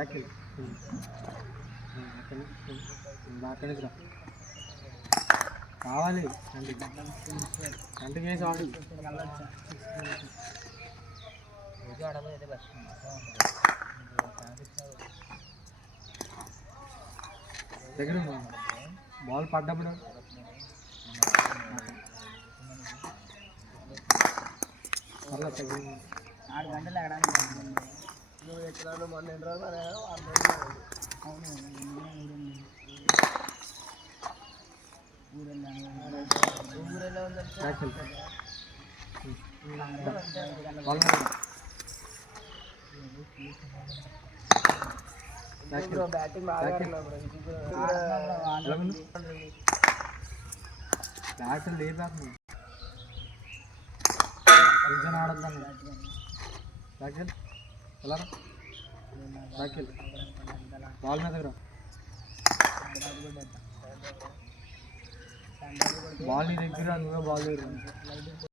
back అక్కడి నుంచి రావాలి కంటికి వేసి ఆడు దగ్గర బాల్ పడ్డప్పుడు మళ్ళీ 6 గంటలు ఎక్కడానికి నువ్వు ఎక్కడ మొన్న 2 రోజులు అవును ఊరెళ్ళ బ్యాటింగ్ బాగా బ్యాట్ లేదు నిజం ఆడద్దాను బ్యాకెల్ ఎలా బ్యాకెల్ బాల్ మీద బాల్ నీ దగ్గర నువ్వే బాల్